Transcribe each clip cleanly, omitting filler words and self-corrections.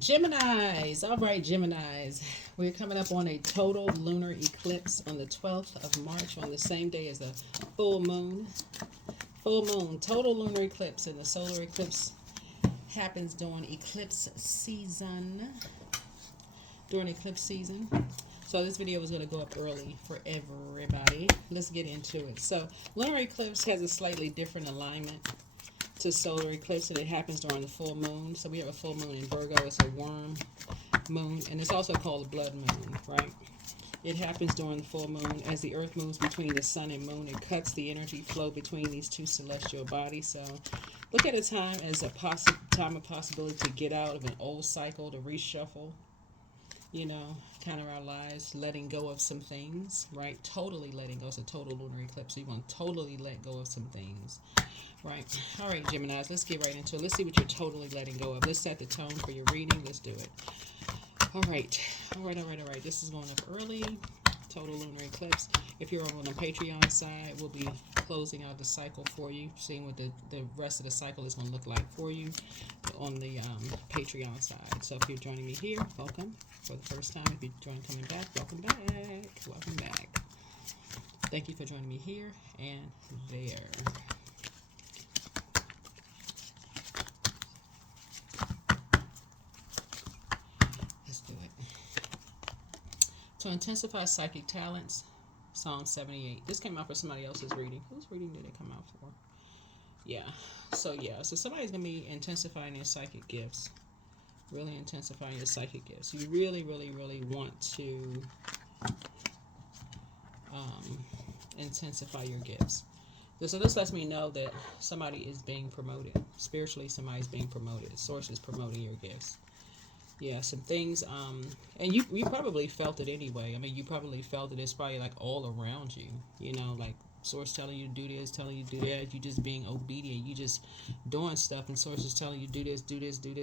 Geminis. All right, Geminis. We're coming up on a total lunar eclipse on the 12th of March on the same day as the full moon. Full moon, total lunar eclipse, and the solar eclipse happens during eclipse season. During eclipse season. So this video is going to go up early for everybody. Let's get into it. So lunar eclipse has a slightly different alignment to solar eclipse, and it happens during the full moon. So we have a full moon in Virgo. It's a worm moon, and it's also called a blood moon, right? It happens during the full moon. As the earth moves between the sun and moon, it cuts the energy flow between these two celestial bodies. So look at a time as a time of possibility to get out of an old cycle, to reshuffle, you know, kind of our lives, letting go of some things, right? Totally letting go. It's a total lunar eclipse. So you want to totally let go of some things, right? All right, Geminis, let's get right into it. Let's see what you're totally letting go of. Let's set the tone for your reading. Let's do it. All right. All right. This is going up early. Total lunar eclipse. If you're on the Patreon side, we'll be closing out the cycle for you, seeing what the rest of the cycle is going to look like for you on the Patreon side. So if you're joining me here, welcome. For the first time, if you're coming back, welcome back. Welcome back. Thank you for joining me here and there. To intensify psychic talents, Psalm 78. This came out for somebody else's reading. Whose reading did it come out for? So somebody's going to be intensifying their psychic gifts. Really intensifying your psychic gifts. You really want to intensify your gifts. So this lets me know that somebody is being promoted. Spiritually, somebody's being promoted. Source is promoting your gifts. Yeah, some things, and you probably felt it anyway. I mean, you probably felt it. It's probably like all around you, you know, like Source telling you to do this, telling you to do that. You just being obedient. You just doing stuff, and Source is telling you do this, do that, do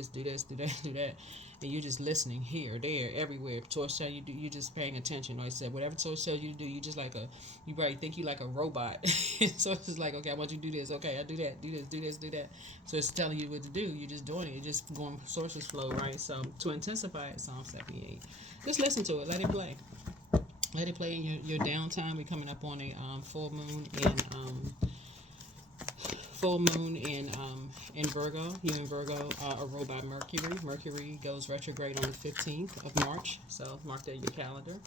that, and you're just listening here, there, everywhere. Source telling you do, you're just paying attention. Like I said, whatever Source tells you to do, you just like you probably think you like a robot. Source is like, okay, I want you to do this. Okay, I do that. Do this, do that. So it's telling you what to do. You're just doing it. You're just going Source's flow, right? So to intensify it, Psalm 78. Just listen to it. Let it play. Let it play in your downtime. We're coming up on a full moon in Virgo. You in Virgo are ruled by Mercury. Mercury goes retrograde on the 15th of March. So mark that in your calendar.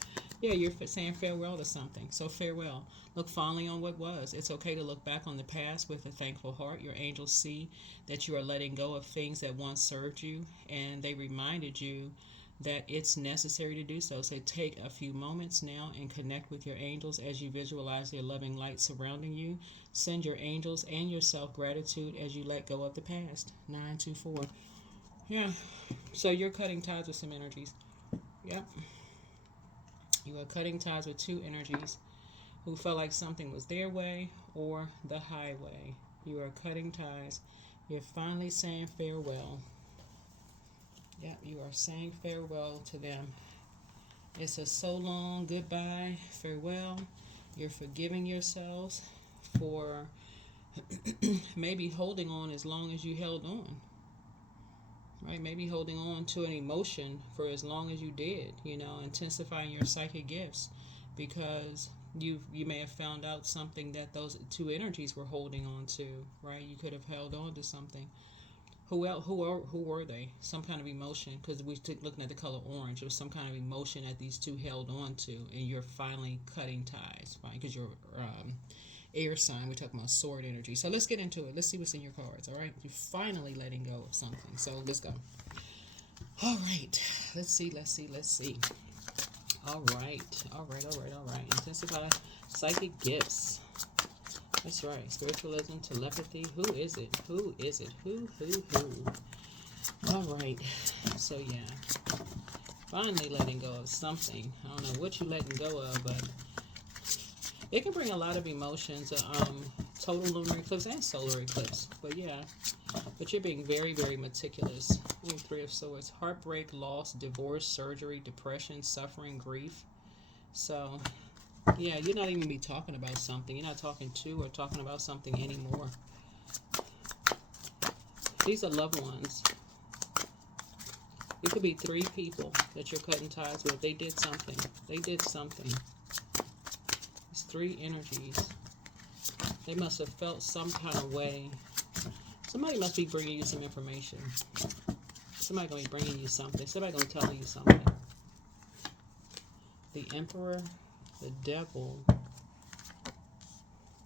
Yeah, you're saying farewell to something. So farewell. Look fondly on what was. It's okay to look back on the past with a thankful heart. Your angels see that you are letting go of things that once served you, and they reminded you that it's necessary to do so. So take a few moments now and connect with your angels as you visualize their loving light surrounding you. Send your angels and yourself gratitude as you let go of the past. 924. Yeah. So you're cutting ties with some energies. Yep. You are cutting ties with two energies who felt like something was their way or the highway. You are cutting ties. You're finally saying farewell. Yep, you are saying farewell to them. It's a so long goodbye, farewell. You're forgiving yourselves for maybe holding on as long as you held on. Right? Maybe holding on to an emotion for as long as you did, you know, intensifying your psychic gifts because you may have found out something that those two energies were holding on to, right? You could have held on to something. Who were they? Some kind of emotion, because we took looking at the color orange. It was some kind of emotion that these two held on to, and you're finally cutting ties, right? Because you're air sign. We're talking about sword energy. So let's get into it. Let's see what's in your cards. All right, you're finally letting go of something. So let's go. All right, let's see. All right. Intensify psychic gifts. That's right. Spiritualism, telepathy. Who is it? Who? All right. So, yeah. Finally letting go of something. I don't know what you're letting go of, but it can bring a lot of emotions. Total lunar eclipse and solar eclipse. But, yeah. But you're being very, very meticulous. Ooh, 3 of Swords. Heartbreak, loss, divorce, surgery, depression, suffering, grief. So... yeah, you're not even be talking about something. You're not talking to or talking about something anymore. These are loved ones. It could be 3 people that you're cutting ties with. They did something. They did something. It's 3 energies. They must have felt some kind of way. Somebody must be bringing you some information. Somebody going to be bringing you something. Somebody going to tell you something. The Emperor, the Devil,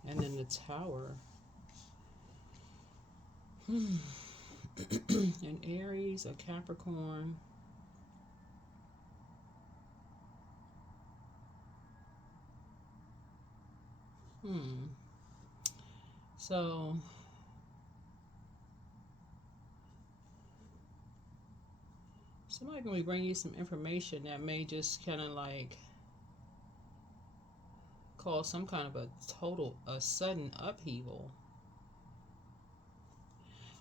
and then the Tower. An Aries, a Capricorn. So somebody gonna be bringing you some information that may just kind of like cause some kind of a sudden upheaval.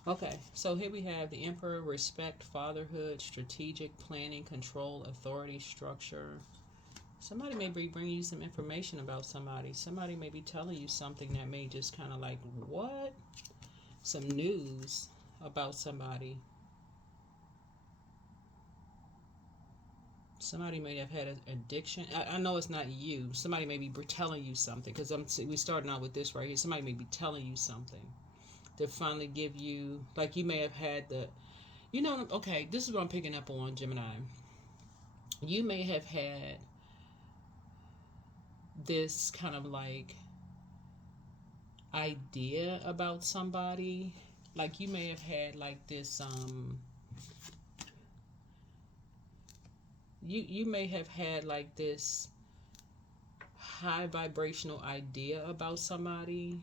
Okay, so here we have the Emperor, respect, fatherhood, strategic planning, control, authority, structure. Somebody may be bringing you some information about somebody. Somebody may be telling you something that may just kind of like, what? Some news about somebody. Somebody may have had an addiction. I know it's not you. Somebody may be telling you something, because we're starting out with this right here. Somebody may be telling you something to finally give you, like you may have had okay, this is what I'm picking up on, Gemini. You may have had this kind of like idea about somebody. Like you may have had like this, you may have had like this high vibrational idea about somebody,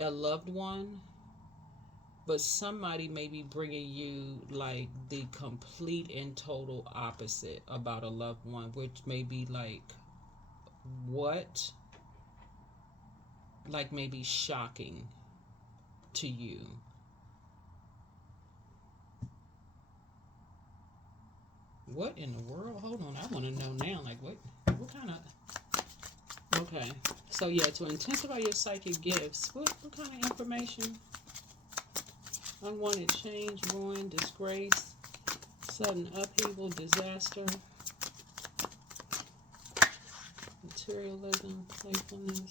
a loved one, but somebody may be bringing you like the complete and total opposite about a loved one, which may be like, what? Like maybe shocking to you. What in the world? Hold on, I want to know now. Like what kind of? Okay, so yeah, to intensify your psychic gifts, what kind of information? Unwanted change, ruin, disgrace, sudden upheaval, disaster, materialism, playfulness,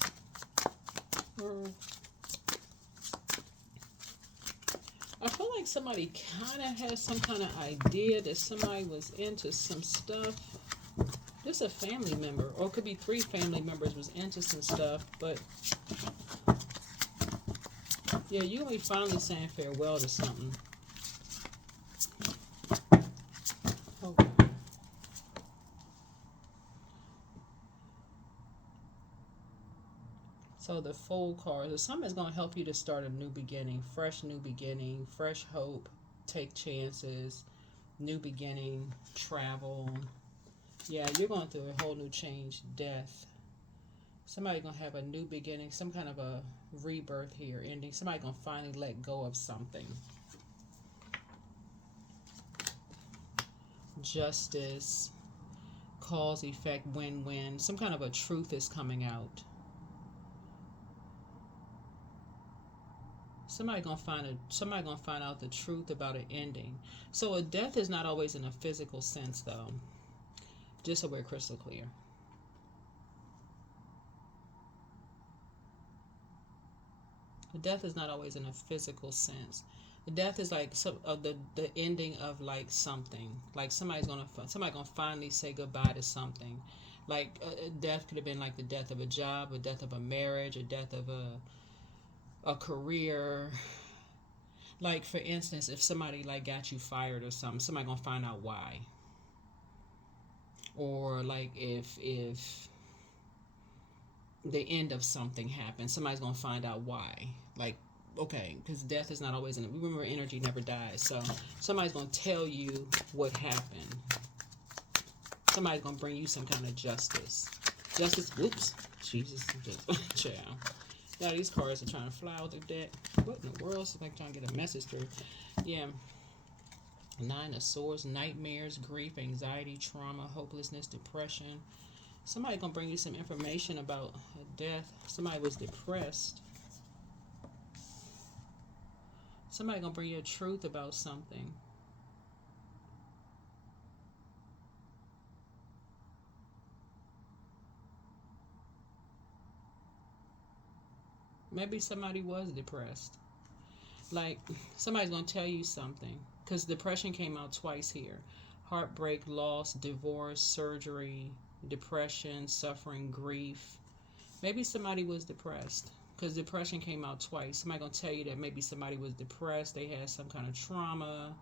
I feel like somebody kind of has some kind of idea that somebody was into some stuff. Just a family member, or it could be 3 family members was into some stuff, but yeah, you gonna be finally saying farewell to something. Okay. So the Fool card, so something's gonna help you to start a new beginning, fresh hope, take chances, new beginning, travel. Yeah, you're going through a whole new change, death. Somebody's going to have a new beginning, some kind of a rebirth here, ending. Somebody's going to finally let go of something. Justice, cause, effect, win-win. Some kind of a truth is coming out. Somebody's gonna find out the truth about an ending. So a death is not always in a physical sense, though. Just so we're crystal clear. The death is not always in a physical sense. The death is like the ending of like something. Like somebody gonna finally say goodbye to something. Like a death could have been like the death of a job, a death of a marriage, a death of a career. Like for instance, if somebody like got you fired or something, somebody gonna find out why. Or like if the end of something happens, somebody's gonna find out why. Like, okay, because death is not always in it. Remember, energy never dies. So somebody's gonna tell you what happened. Somebody's gonna bring you some kind of justice. Whoops, Jesus, child. Yeah, these cards are trying to fly out the deck. What in the world? It's like trying to get a message through. Yeah. 9 of Swords, nightmares, grief, anxiety, trauma, hopelessness, depression. Somebody gonna bring you some information about a death. Somebody was depressed. Somebody gonna bring you a truth about something. Maybe somebody was depressed. Like, somebody's going to tell you something. Because depression came out twice here. Heartbreak, loss, divorce, surgery, depression, suffering, grief. Maybe somebody was depressed. Because depression came out twice. Somebody going to tell you that maybe somebody was depressed. They had some kind of trauma,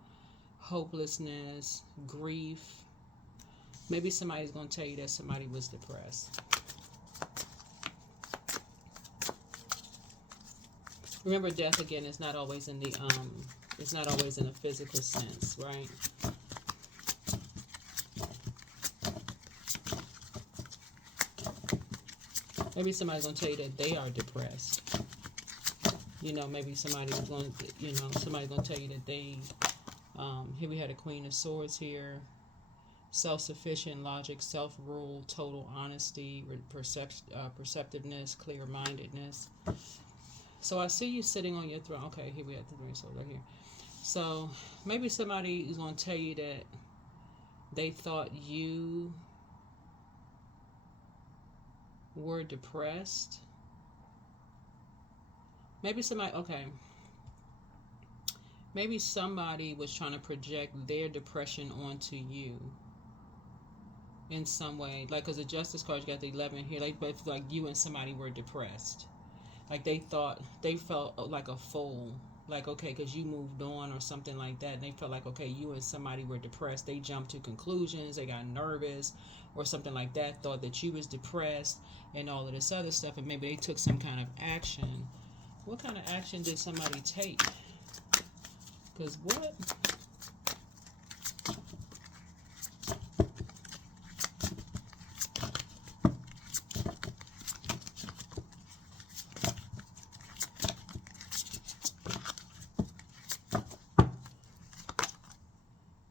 hopelessness, grief. Maybe somebody's going to tell you that somebody was depressed. Remember, death again is not always in the it's not always in a physical sense, right? Maybe somebody's gonna tell you that they are depressed. You know, maybe somebody's going to, you know, somebody's gonna tell you that they here we had a Queen of Swords here. Self-sufficient, logic, self-rule, total honesty, perceptiveness, clear-mindedness. So I see you sitting on your throne. Okay, here we have the Three of Swords right here. So maybe somebody is going to tell you that they thought you were depressed. Maybe somebody, okay. Maybe somebody was trying to project their depression onto you in some way. Like, because the Justice card, you got the 11 here. Like, but like you and somebody were depressed. Like they felt like a fool. Like, okay, because you moved on or something like that. And they felt like, okay, you and somebody were depressed. They jumped to conclusions. They got nervous or something like that. Thought that you was depressed and all of this other stuff. And maybe they took some kind of action. What kind of action did somebody take? Because what?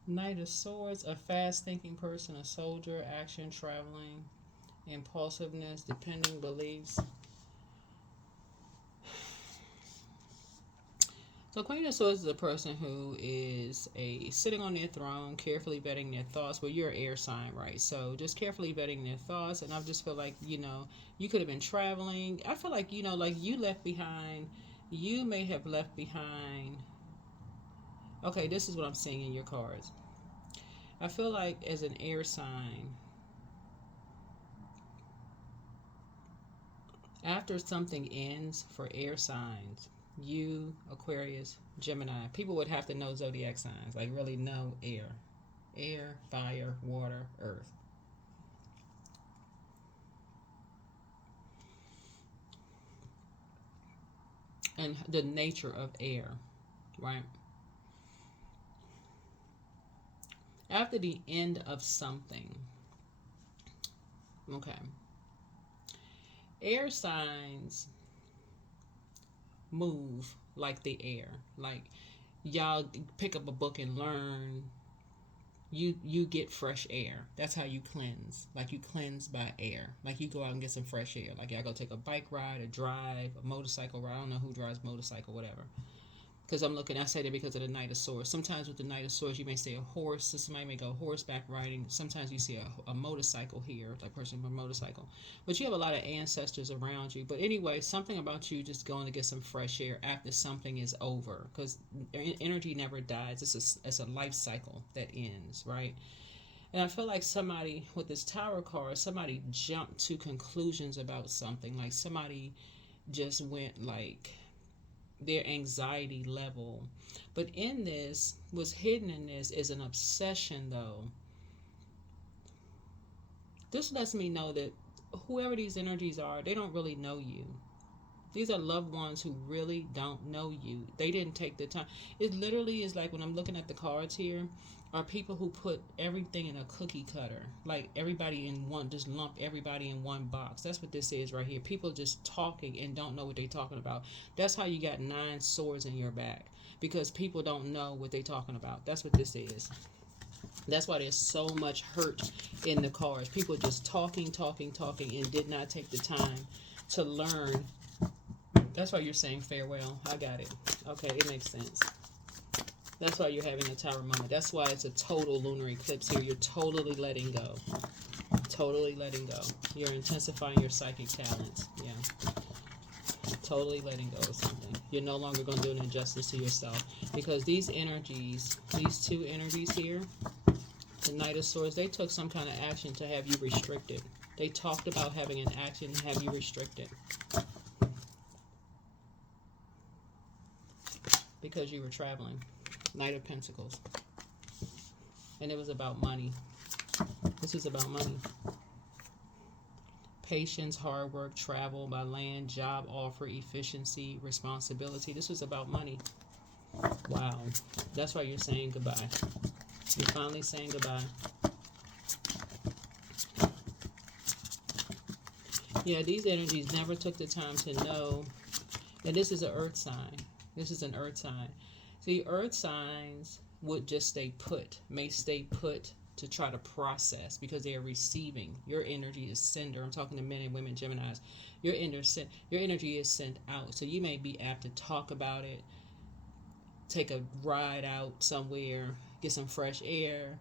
Knight of Swords, a fast-thinking person, a soldier, action, traveling, impulsiveness, depending beliefs. So Queen of Swords is a person who is sitting on their throne, carefully vetting their thoughts. Well, you're an air sign, right? So just carefully vetting their thoughts. And I just feel like, you know, you could have been traveling. I feel like, you know, like you left behind. You may have left behind. Okay, this is what I'm seeing in your cards. I feel like as an air sign, after something ends for air signs, you, Aquarius, Gemini, people would have to know zodiac signs, like really know air. Air, fire, water, earth. And the nature of air, right? After the end of something, okay, air signs move like the air. Like y'all pick up a book and learn. You get fresh air. That's how you cleanse. Like you cleanse by air. Like you go out and get some fresh air. Like y'all go take a bike ride, a drive, a motorcycle ride. I don't know who drives motorcycle, whatever. Because I'm looking, I say that because of the Knight of Swords. Sometimes with the Knight of Swords, you may see a horse. So somebody may go horseback riding. Sometimes you see a motorcycle here, like person with a motorcycle. But you have a lot of ancestors around you. But anyway, something about you just going to get some fresh air after something is over. Because energy never dies. It's a life cycle that ends, right? And I feel like somebody, with this Tower card, somebody jumped to conclusions about something. Like somebody just went like their anxiety level. But in this, what's hidden in this is an obsession though. This lets me know that whoever these energies are, they don't really know you. These are loved ones who really don't know you. They didn't take the time. It literally is like when I'm looking at the cards here, are people who put everything in a cookie cutter. Like everybody in one, just lump everybody in one box. That's what this is right here. People just talking and don't know what they're talking about. That's how you got 9 swords in your back. Because people don't know what they're talking about. That's what this is. That's why there's so much hurt in the cards. People just talking, and did not take the time to learn. That's why you're saying farewell. I got it. Okay, it makes sense. That's why you're having a Tower moment. That's why it's a total lunar eclipse here. You're totally letting go. Totally letting go. You're intensifying your psychic talents. Yeah. totally letting go of something. You're no longer going to do an injustice to yourself, because these energies, these two energies here, the Knight of Swords, they took some kind of action to have you restricted. They talked about having an action to have you restricted because you were traveling. Knight of Pentacles. And it was about money. This is about money. Patience, hard work, travel by land, job offer, efficiency, responsibility. This was about money. Wow. That's why you're saying goodbye. You're finally saying goodbye. Yeah, these energies never took the time to know. And this is an earth sign. This is an earth sign. See, earth signs would just stay put, may stay put to try to process, because they are receiving. Your energy is sender. I'm talking to men and women, Geminis. Your energy is sent out. So you may be apt to talk about it, take a ride out somewhere, get some fresh air,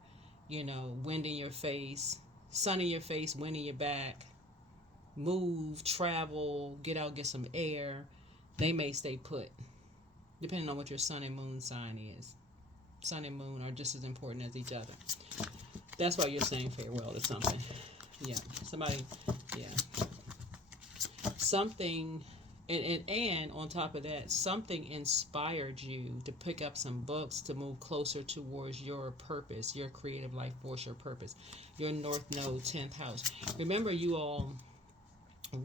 you know, wind in your face, sun in your face, wind in your back, move, travel, get out, get some air. They may stay put, depending on what your sun and moon sign is. Sun and moon are just as important as each other. That's why you're saying farewell to something. Yeah, somebody, yeah. Something, and on top of that, something inspired you to pick up some books to move closer towards your purpose, your creative life force, your purpose, your North Node, 10th house. Remember, you all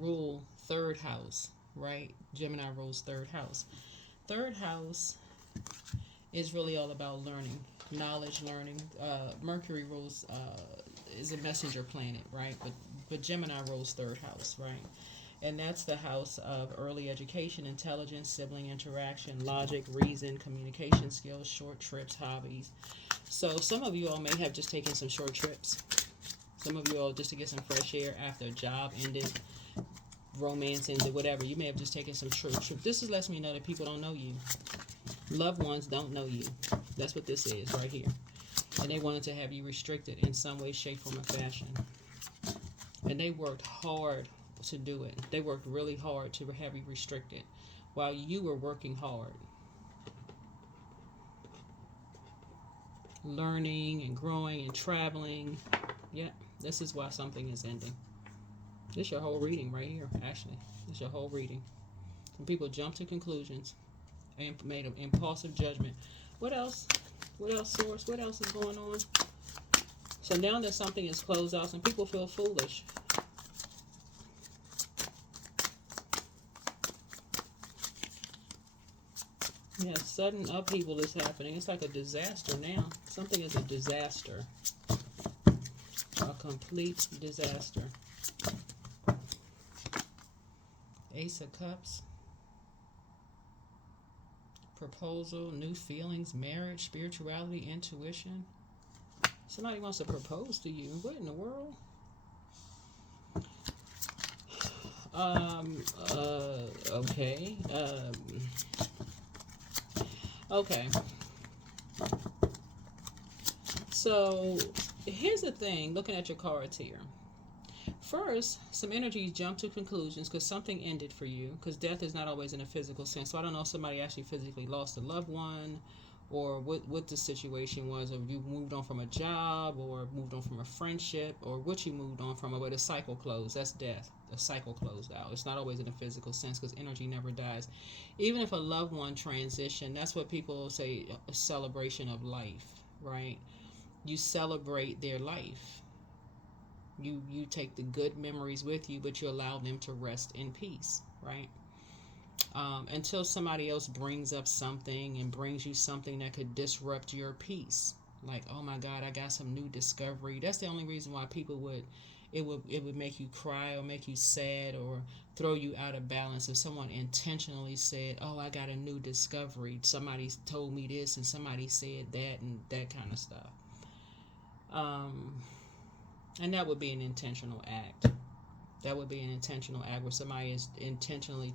rule 3rd house, right? Gemini rules 3rd house. 3rd house is really all about learning, knowledge, learning. Mercury rules, is a messenger planet, right? But Gemini rules 3rd house, right? And that's the house of early education, intelligence, sibling interaction, logic, reason, communication skills, short trips, hobbies. So some of you all may have just taken some short trips. Some of you all just to get some fresh air after a job ended, romance ended, whatever. You may have just taken some short trips. This lets me know that people don't know you. Loved ones don't know you. That's what this is right here. And they wanted to have you restricted in some way, shape, form, or fashion. And they worked hard to do it. They worked really hard to have you restricted while you were working hard. Learning and growing and traveling. Yeah, this is why something is ending. This is your whole reading right here, actually. This is your whole reading. Some people jump to conclusions and made an impulsive judgment. What else? What else, source? What else is going on? So now that something is closed out, some people feel foolish. Yeah, sudden upheaval is happening. It's like a disaster now. Something is a disaster. A complete disaster. Ace of Cups. Proposal, new feelings, marriage, spirituality, intuition. Somebody wants to propose to you. What in the world? Okay. Okay. So, here's the thing, looking at your cards here. First, some energies jump to conclusions because something ended for you, because death is not always in a physical sense. So I don't know if somebody actually physically lost a loved one, or what the situation was, or you moved on from a job, or moved on from a friendship, or what you moved on from, but a cycle closed. That's death. The cycle closed out. It's not always in a physical sense because energy never dies. Even if a loved one transitioned, that's what people say, a celebration of life, right? You celebrate their life. You take the good memories with you, but you allow them to rest in peace, right? Until somebody else brings up something and brings you something that could disrupt your peace. Like, oh my God, I got some new discovery. That's the only reason why people would make you cry or make you sad or throw you out of balance if someone intentionally said, oh, I got a new discovery. Somebody told me this and somebody said that and that kind of stuff. And that would be an intentional act. That would be an intentional act where somebody is intentionally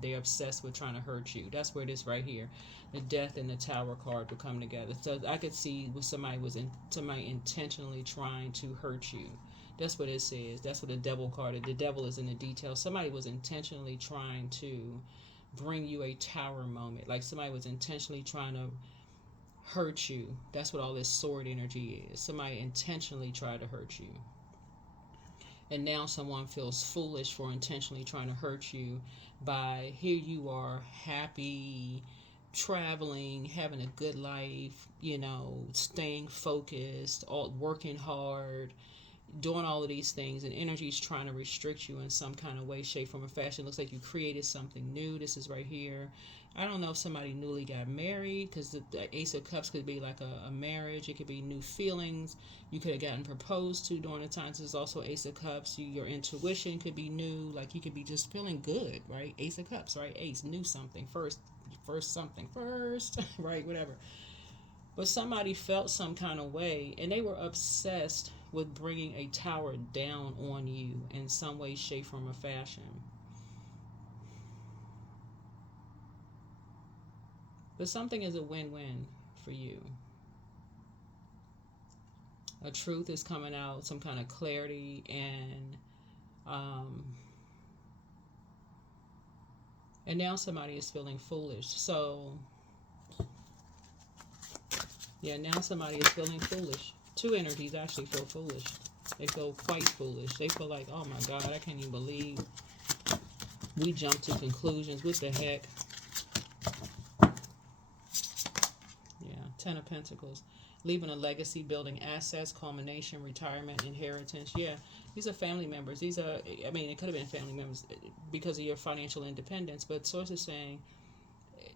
they're obsessed with trying to hurt you. That's where it is right here. The death and the tower card will come together. So I could see where somebody intentionally trying to hurt you. That's what it says. That's what the devil card is. The devil is in the details. Somebody was intentionally trying to bring you a tower moment. Like somebody was intentionally trying to hurt you. That's what all this sword energy is. Somebody intentionally tried to hurt you. And now someone feels foolish for intentionally trying to hurt you by, here you are, happy, traveling, having a good life, you know, staying focused, all working hard, doing all of these things, and energy is trying to restrict you in some kind of way, shape, form, or fashion. It looks like you created something new. This is right here. I don't know if somebody newly got married, because the Ace of Cups could be like a marriage. It could be new feelings. You could have gotten proposed to during the times. There's also Ace of Cups. Your intuition could be new. Like you could be just feeling good, right? Ace of Cups, right? Ace, new something, first something, first, right? Whatever. But somebody felt some kind of way, and they were obsessed with bringing a tower down on you in some way, shape, form, or fashion. But something is a win-win for you. A truth is coming out, some kind of clarity, and now somebody is feeling foolish. So, yeah, now somebody is feeling foolish. Two energies actually feel foolish. They feel quite foolish. They feel like, oh my God, I can't even believe we jumped to conclusions. What the heck? Yeah, Ten of Pentacles. Leaving a legacy, building assets, culmination, retirement, inheritance. Yeah, these are family members. These are, I mean, it could have been family members because of your financial independence, but Source is saying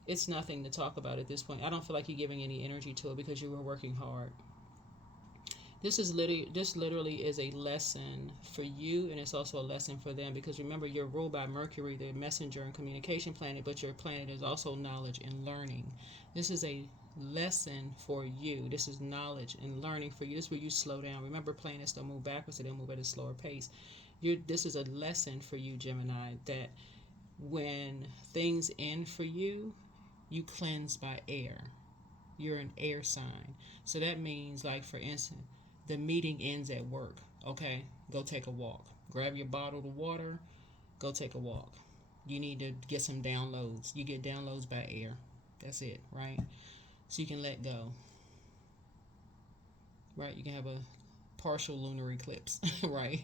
it's nothing to talk about at this point. I don't feel like you're giving any energy to it because you were working hard. This literally is a lesson for you, and it's also a lesson for them, because remember, you're ruled by Mercury, the messenger and communication planet, but your planet is also knowledge and learning. This is a lesson for you. This is knowledge and learning for you. This is where you slow down. Remember, planets don't move backwards, they don't move at a slower pace. This is a lesson for you, Gemini, that when things end for you, you cleanse by air. You're an air sign. So that means, like, for instance, the meeting ends at work. Okay, go take a walk. Grab your bottle of water, go take a walk. You need to get some downloads. You get downloads by air. That's it, right? So you can let go. Right? You can have a partial lunar eclipse, right?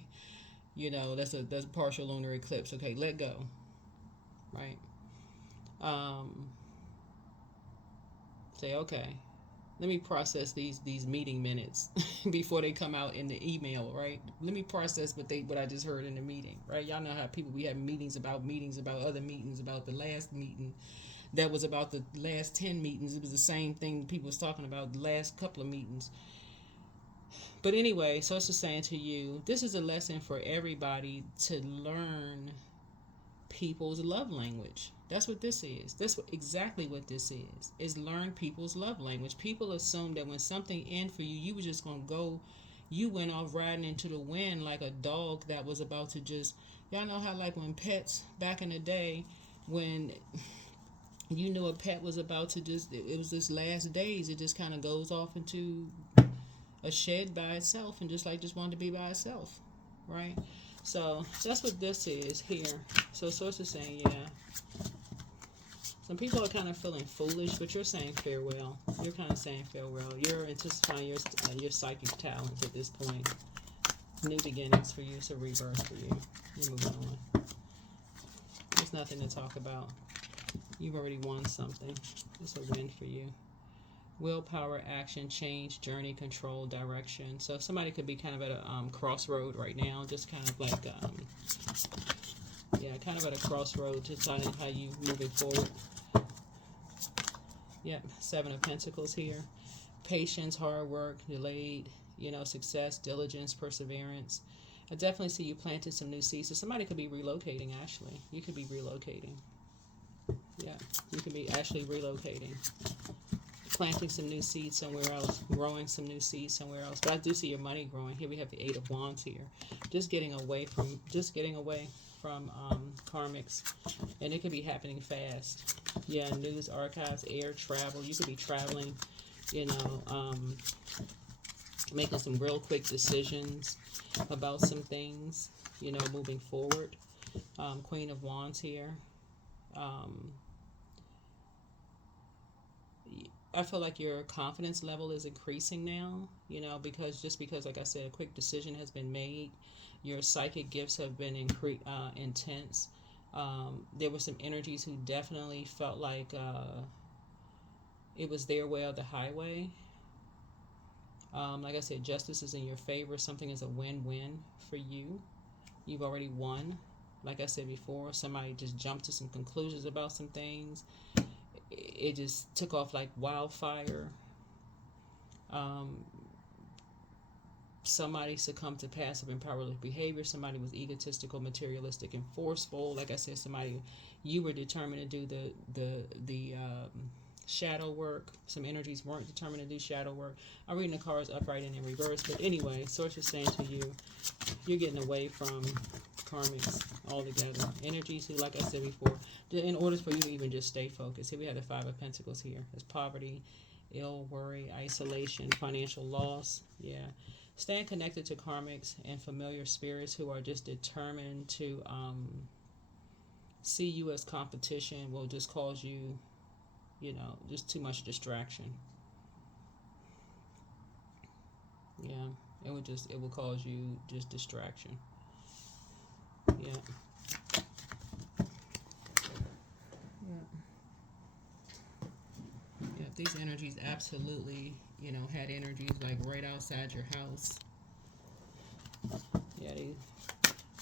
You know, that's a partial lunar eclipse. Okay, let go. Right? Say, okay, let me process these meeting minutes before they come out in the email, right? Let me process what I just heard in the meeting, right? Y'all know how we have meetings about other meetings, about the last meeting that was about the last 10 meetings. It was the same thing people was talking about the last couple of meetings. But anyway, so it's just saying to you, this is a lesson for everybody to learn people's love language. That's what this is. That's exactly what this is learn people's love language. People assume that when something ends for you, you were just going to go, you went off riding into the wind like a dog that was about to just, y'all know how, like, when pets back in the day, when you knew a pet was about to just, it was this last days, it just kind of goes off into a shed by itself and just wanted to be by itself, right? So that's what this is here. So Source is saying, yeah, some people are kind of feeling foolish, but you're saying farewell. You're kind of saying farewell. You're intensifying your psychic talents at this point. New beginnings for you, so rebirth for you. You're moving on. There's nothing to talk about. You've already won something. It's a win for you. Willpower, action, change, journey, control, direction. So somebody could be kind of at a crossroad right now, just kind of like, kind of at a crossroad, deciding how you moving forward. Yep, Seven of Pentacles here. Patience, hard work, delayed, success, diligence, perseverance. I definitely see you planting some new seeds. So somebody could be relocating, actually. You could be relocating. Yeah, you could be actually relocating. Planting some new seeds somewhere else, growing some new seeds somewhere else. But I do see your money growing. Here we have the Eight of Wands here. Just getting away from karmics. And it could be happening fast. Yeah, news, archives, air, travel. You could be traveling, making some real quick decisions about some things, moving forward. Queen of Wands here. I feel like your confidence level is increasing now, you know, because, like I said, a quick decision has been made. Your psychic gifts have been intense. There were some energies who definitely felt like it was their way or the highway. Like I said, justice is in your favor. Something is a win-win for you. You've already won. Like I said before, somebody just jumped to some conclusions about some things. It just took off like wildfire. Somebody succumbed to passive and powerless behavior. Somebody was egotistical, materialistic, and forceful. Like I said, you were determined to do the shadow work. Some energies weren't determined to do shadow work. I'm reading the cards upright and in reverse. But anyway, Source is saying to you, you're getting away from karmics altogether. Energies who, like I said before, in order for you to even just stay focused. Here we have the Five of Pentacles here. There's poverty, ill, worry, isolation, financial loss. Yeah. Staying connected to karmics and familiar spirits who are just determined to see you as competition will just cause you, you know, just too much distraction. Yeah. It will cause you just distraction. Yeah. Yeah, these energies absolutely, you know, had energies like right outside your house. Yeah, they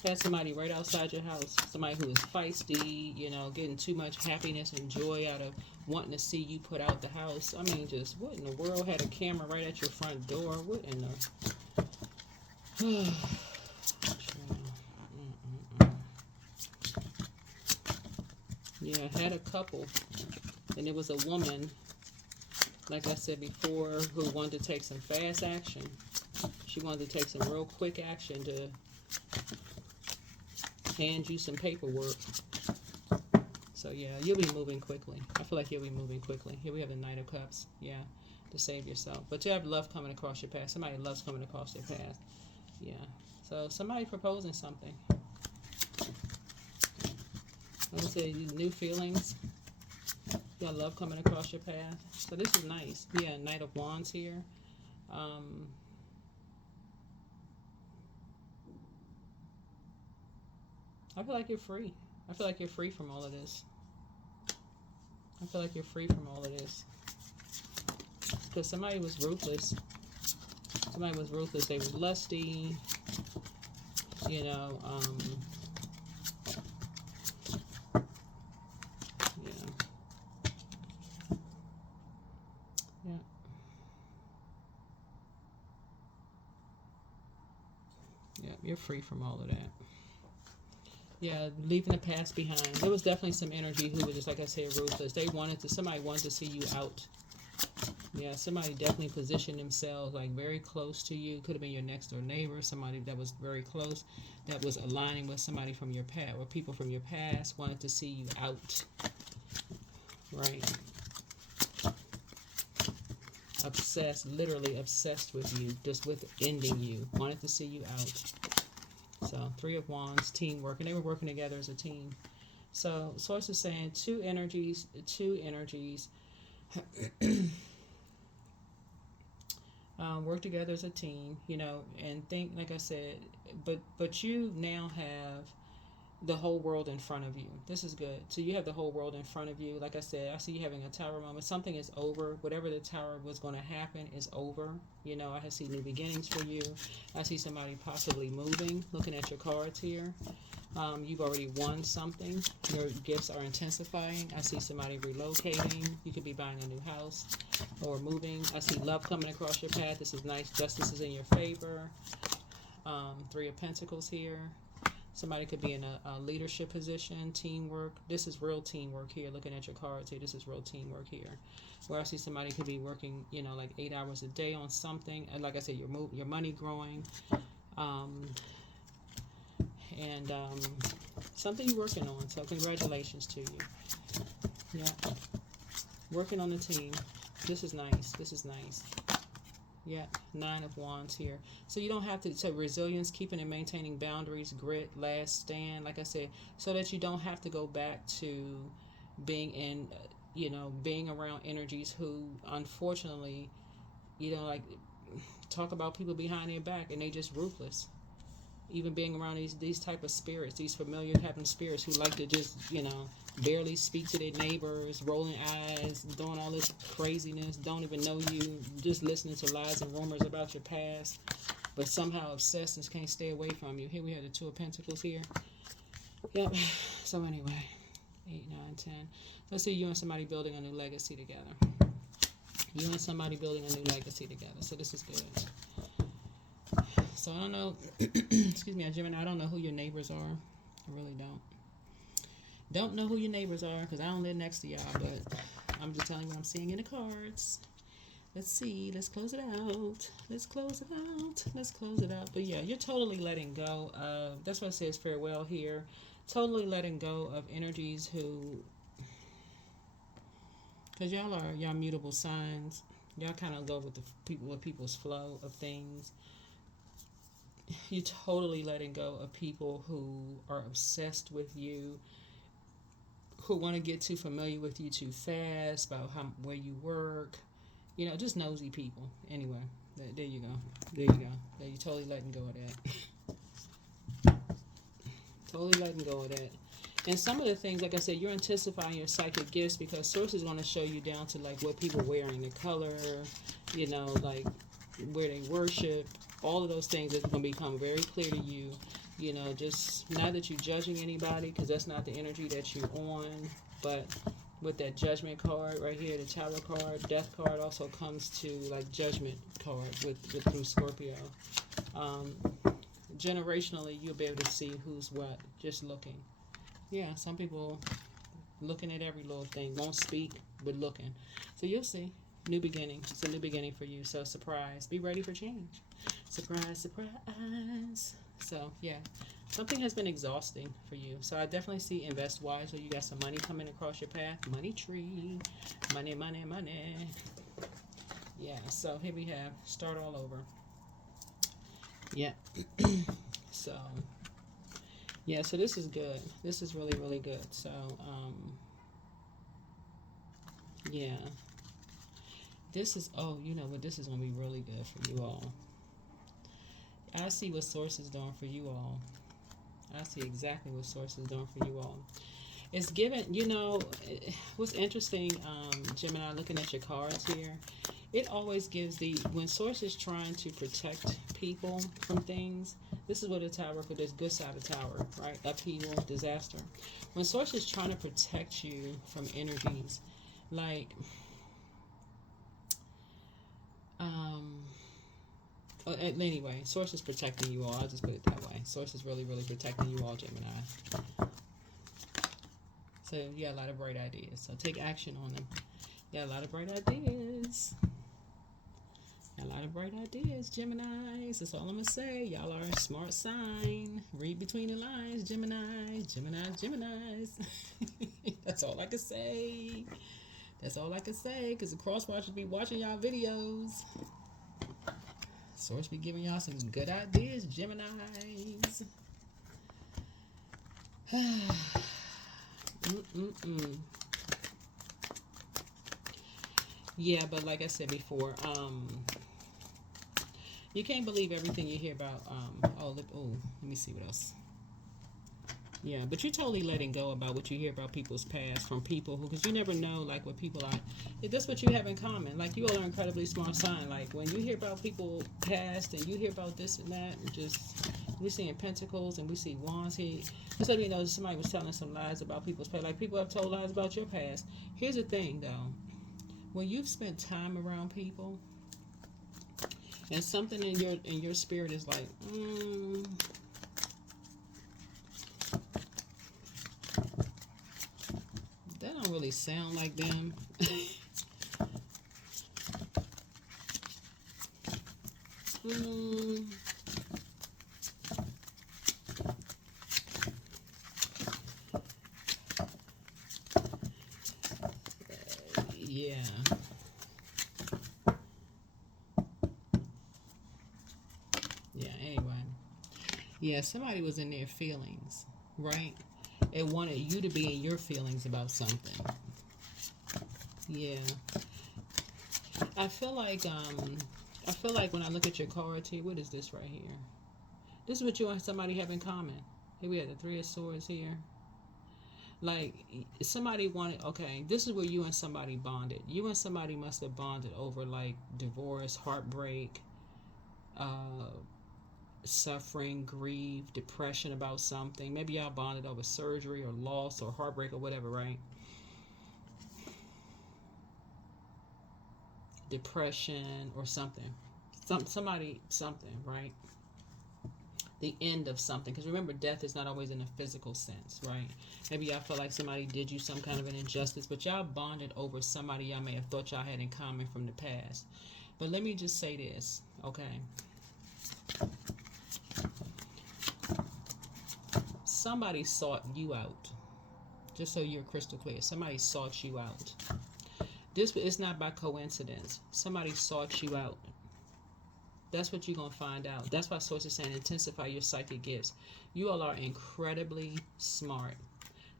had somebody right outside your house. Somebody who is feisty, you know, getting too much happiness and joy out of wanting to see you put out the house. I mean, just what in the world? Had a camera right at your front door? What in the... Yeah, I had a couple, and it was a woman, like I said before, who wanted to take some fast action. She wanted to take some real quick action to hand you some paperwork. So yeah, you'll be moving quickly. I feel like you'll be moving quickly. Here we have the Knight of Cups. Yeah, to save yourself. But you have love coming across your path. Somebody loves coming across their path. Yeah. So somebody proposing something. I would say new feelings. You got love coming across your path. So this is nice. Yeah, Knight of Wands here. I feel like you're free. I feel like you're free from all of this. I feel like you're free from all of this. Because somebody was ruthless. Somebody was ruthless. They were lusty. You know, you're free from all of that. Yeah, leaving the past behind. There was definitely some energy who was just, like I said, ruthless. Somebody wanted to see you out. Yeah, somebody definitely positioned themselves like very close to you. Could have been your next door neighbor, somebody that was very close, that was aligning with somebody from your past, or people from your past wanted to see you out. Right. Obsessed, literally obsessed with you, just with ending you. Wanted to see you out. So, Three of Wands, teamwork, and they were working together as a team. So, Source is saying two energies, work together as a team, you know, and think, like I said, but you now have the whole world in front of you. This is good. So you have the whole world in front of you. Like I said, I see you having a tower moment. Something is over. Whatever the tower was going to happen is over. You know, I see new beginnings for you. I see somebody possibly moving. Looking at your cards here. You've already won something. Your gifts are intensifying. I see somebody relocating. You could be buying a new house or moving. I see love coming across your path. This is nice. Justice is in your favor. Three of Pentacles here. Somebody could be in a leadership position, teamwork. This is real teamwork here. Looking at your cards here, this is real teamwork here. Where I see somebody could be working, you know, like 8 hours a day on something. And like I said, your money growing. Something you're working on. So congratulations to you. Yeah. Working on the team. This is nice. This is nice. Yeah, 9 of Wands here. So you don't have to, so resilience, keeping and maintaining boundaries, grit, last stand, like I said, so that you don't have to go back to being in, being around energies who, unfortunately, like talk about people behind their back and they just ruthless. Even being around these type of spirits, these familiar having spirits who like to just, barely speak to their neighbors, rolling eyes, doing all this craziness, don't even know you, just listening to lies and rumors about your past, but somehow obsessed and can't stay away from you. Here we have the Two of Pentacles here. Yep. So anyway, 8, 9, 10. Let's see you and somebody building a new legacy together. You and somebody building a new legacy together. So this is good. So I don't know, excuse me, Gemini, I don't know who your neighbors are. I really don't. Don't know who your neighbors are because I don't live next to y'all, but I'm just telling you what I'm seeing in the cards. Let's see. Let's close it out. Let's close it out. Let's close it out. But yeah, you're totally letting go of, that's what it says farewell here. Totally letting go of energies who, because y'all mutable signs. Y'all kind of go with people's flow of things. You're totally letting go of people who are obsessed with you, who want to get too familiar with you too fast, about where you work, just nosy people. Anyway, there you go. There you go. You're totally letting go of that. Totally letting go of that. And some of the things, like I said, you're intensifying your psychic gifts because Source is going to show you down to like what people wearing, the color, like where they worship. All of those things is going to become very clear to you. Just not that you're judging anybody because that's not the energy that you're on. But with that Judgment card right here, the Tower card, Death card also comes to like Judgment card with through Scorpio. Generationally, you'll be able to see who's what just looking. Yeah, some people looking at every little thing, won't speak, but looking. So you'll see. New beginning. It's a new beginning for you. So surprise. Be ready for change. Surprise, surprise. So yeah, something has been exhausting for you. So I definitely see invest wisely. You got some money coming across your path. Money tree. Money, money, money. Yeah, so here we have start all over. Yeah. So yeah, so this is good. This is really, really good. So yeah. This is, oh, you know what, this is going to be really good for you all. I see what Source is doing for you all. I see exactly what Source is doing for you all. It's given, what's interesting, Gemini, looking at your cards here, it always gives when Source is trying to protect people from things, this is what the Tower, for this good side of Tower, right? Upheaval, disaster. When Source is trying to protect you from energies, like, anyway, Source is protecting you all. I'll just put it that way. Source is really, really protecting you all, Gemini. So you got a lot of bright ideas. So take action on them. You got a lot of bright ideas. Got a lot of bright ideas, Geminis. That's all I'm going to say. Y'all are a smart sign. Read between the lines, Geminis. Geminis. That's all I can say. That's all I can say, because the cross-watchers be watching y'all videos. Source be giving y'all some good ideas, Geminis. Yeah, but like I said before, you can't believe everything you hear about. Let me see what else. Yeah, but you're totally letting go about what you hear about people's past from people who, because you never know, like, what people are. That's what you have in common. Like, you all are incredibly smart sign. Like, when you hear about people past and you hear about this and that, and just, we're seeing pentacles and we see wands here. Just so you know, somebody was telling some lies about people's past. Like, people have told lies about your past. Here's the thing, though. When you've spent time around people, and something in your spirit is like, that don't really sound like them. Yeah. Yeah, somebody was in their feelings, right? It wanted you to be in your feelings about something. Yeah. I feel like when I look at your cards here, what is this right here? This is what you and somebody have in common. Here we have the Three of Swords here. Like, somebody wanted, okay, this is where you and somebody bonded. You and somebody must have bonded over, like, divorce, heartbreak, suffering, grief, depression about something. Maybe y'all bonded over surgery or loss or heartbreak or whatever, right? Depression or something. Something, right? The end of something, because remember, death is not always in a physical sense, right? Maybe y'all feel like somebody did you some kind of an injustice, but y'all bonded over somebody y'all may have thought y'all had in common from the past. But let me just say this, okay? Somebody sought you out, just so you're crystal clear. Somebody sought you out. This is not by coincidence. Somebody sought you out. That's what you're going to find out. That's why Source is saying intensify your psychic gifts. You all are incredibly smart.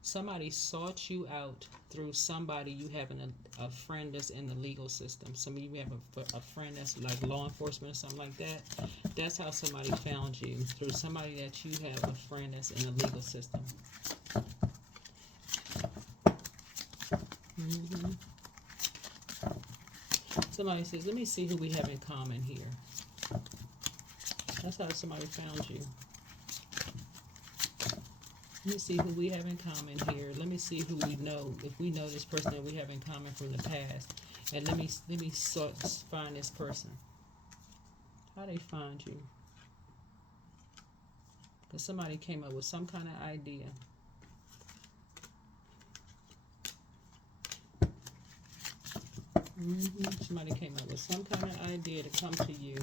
Somebody sought you out through somebody you having a friend that's in the legal system. Some of you have a friend that's like law enforcement or something like that. That's how somebody found you, through somebody that you have a friend that's in the legal system. Somebody says, let me see who we have in common here. That's how somebody found you. Let me see who we have in common here. Let me see who we know. If we know this person that we have in common from the past. And let me find this person. How they find you? Because somebody came up with some kind of idea. Somebody came up with some kind of idea to come to you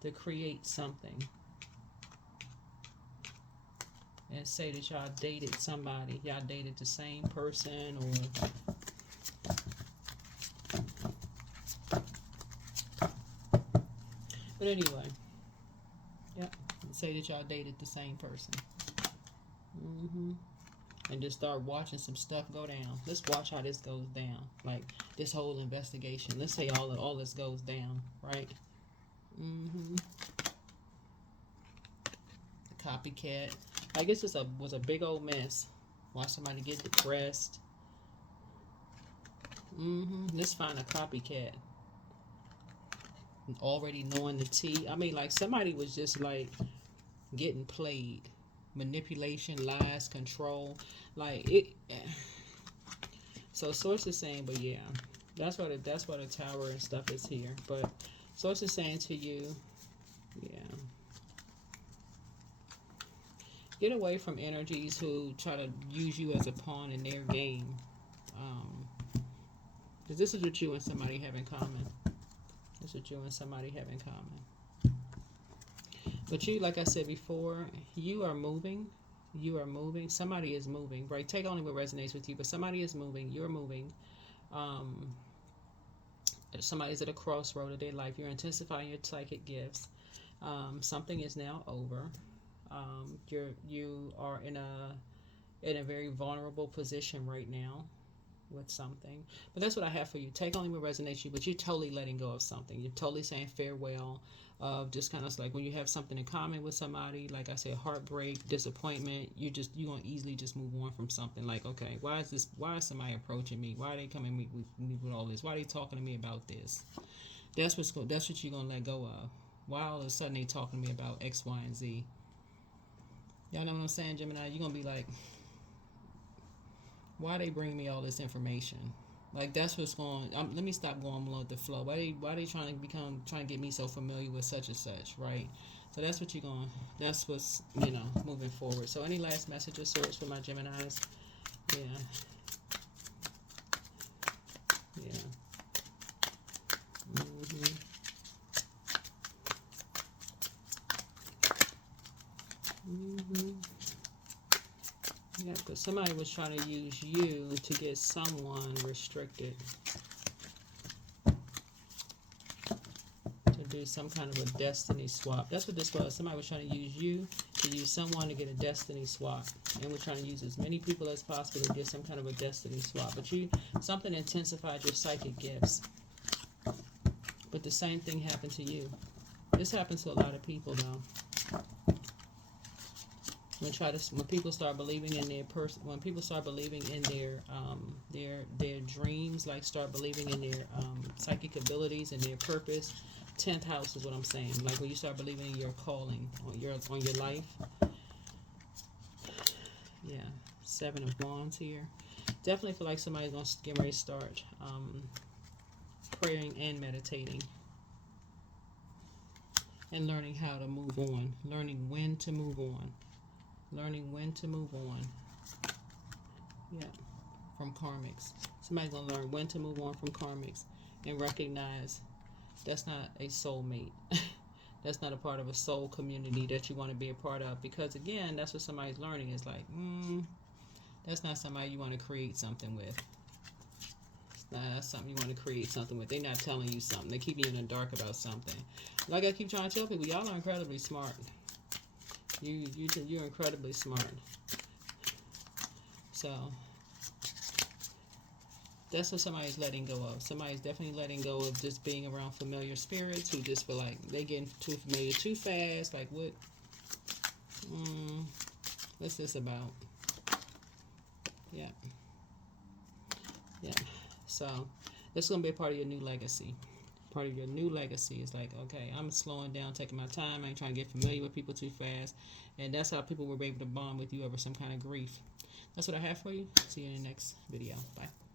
to create something and say that y'all dated somebody. Y'all dated the same person, or but anyway, yep, say that y'all dated the same person. And just start watching some stuff go down. Let's watch how this goes down. Like this whole investigation. Let's say all this goes down, right? Copycat. I guess this was a big old mess. Watch somebody get depressed. Let's find a copycat. Already knowing the tea. I mean, like somebody was just like getting played. Manipulation, lies, control, like it. So Source is saying, but yeah, that's why the tower and stuff is here. But Source is saying to you, yeah, get away from energies who try to use you as a pawn in their game. Because this is what you and somebody have in common. This is what you and somebody have in common. But you, like I said before, you are moving. You are moving. Somebody is moving, right? Take only what resonates with you, but somebody is moving. You're moving. Somebody's at a crossroad of their life. You're intensifying your psychic gifts. Something is now over. You are in a very vulnerable position right now with something. But that's what I have for you. Take only what resonates with you, but you're totally letting go of something. You're totally saying farewell. Just kind of like when you have something in common with somebody, like I said, heartbreak, disappointment, you're gonna easily just move on from something. Like, okay, why is somebody approaching me? Why are they coming with all this? Why are they talking to me about this? That's what you're gonna let go of. Why all of a sudden they talking to me about X, Y, and Z? Y'all know what I'm saying, Gemini? You're gonna be like, why they bring me all this information? Like that's what's going. Let me stop going along with the flow. Why they trying to get me so familiar with such and such, right? So that's what you're going. That's what's moving forward. So any last messages, Source, for my Geminis? Yeah. Yeah, because somebody was trying to use you to get someone restricted to do do some kind of a destiny swap. That's what this was. Somebody was trying to use you to use someone to get a destiny swap. And we're trying to use as many people as possible to get some kind of a destiny swap. But something intensified your psychic gifts. But the same thing happened to you. This happens to a lot of people, though. When people start believing in when people start believing in their dreams, like start believing in their psychic abilities and their purpose. 10th house is what I'm saying. Like when you start believing in your calling on your life. Yeah, 7 of Wands here. Definitely feel like somebody's gonna get ready to start praying and meditating. And learning how to move on. Learning when to move on. Learning when to move on. Yeah. From karmics. Somebody's going to learn when to move on from karmics. And recognize that's not a soulmate. That's not a part of a soul community that you want to be a part of. Because again, that's what somebody's learning. Is like, that's not somebody you want to create something with. That's something you want to create something with. They're not telling you something. They keep you in the dark about something. Like I keep trying to tell people, y'all are incredibly smart. You're incredibly smart. So that's what somebody's letting go of. Somebody's definitely letting go of just being around familiar spirits who just feel like they getting too familiar too fast. Like what? What's this about? Yeah. Yeah. So it's gonna be a part of your new legacy. Part of your new legacy is like, okay, I'm slowing down, taking my time. I ain't trying to get familiar with people too fast. And that's how people were able to bond with you over some kind of grief. That's what I have for you. See you in the next video. Bye.